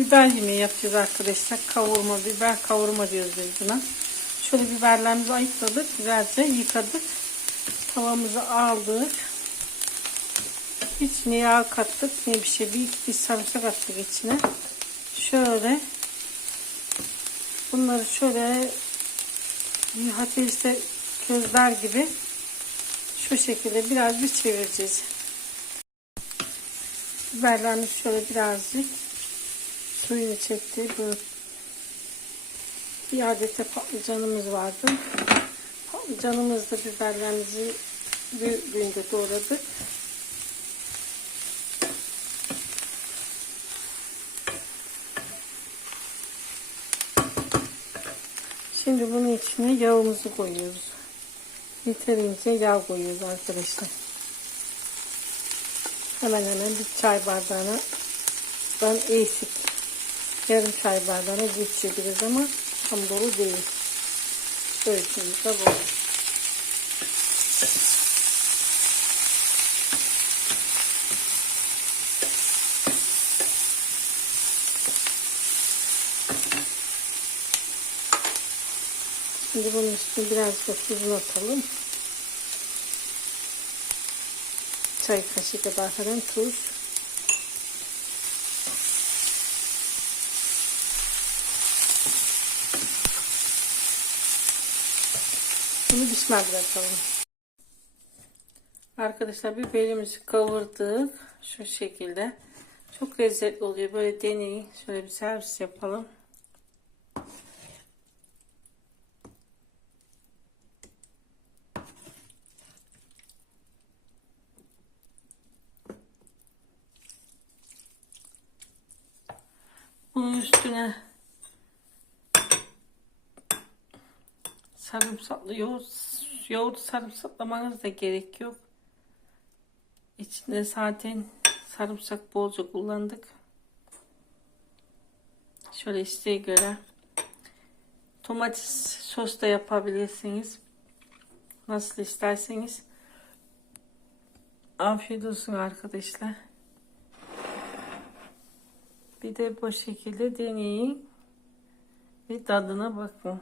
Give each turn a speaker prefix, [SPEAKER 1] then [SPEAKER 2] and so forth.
[SPEAKER 1] biber yemeği yapacağız arkadaşlar. Kavurma, biber kavurma diyoruz biz buna. Şöyle biberlerimizi ayıkladık. Güzelce yıkadık. Tavamızı aldık. Hiç ne yağ kattık ne bir şey. Bir iki diş sarımsak attık içine. Şöyle bunları şöyle ateşte közler gibi şu şekilde biraz bir çevireceğiz. Biberlerimiz şöyle birazcık suyunu çekti. Bu bir adet de patlıcanımız vardı. Patlıcanımızla biberlerimizi büyüklüğünde doğradık. Şimdi bunun içine yağımızı koyuyoruz. Yeterince yağ koyuyoruz arkadaşlar. Hemen hemen bir çay bardağına ben eksik yarım çay bardağına geçebiliriz ama tam dolu değil. Ölçümüz de bu. Şimdi bunun üstüne biraz da tuzunu atalım. Çay kaşığı kadar falan tuz. Bunu pişmeye bırakalım. Arkadaşlar biberimizi kavurduk. Şu şekilde. Çok lezzetli oluyor. Böyle deneyin. Şöyle bir servis yapalım. Bunun üstüne sarımsaklı yoğurt, yoğurt sarımsaklamanız da gerek yok. İçinde zaten sarımsak bolca kullandık. Şöyle isteğe göre domates sos da yapabilirsiniz. Nasıl isterseniz. Afiyet olsun arkadaşlar. Bir de bu şekilde deneyin ve tadına bakın.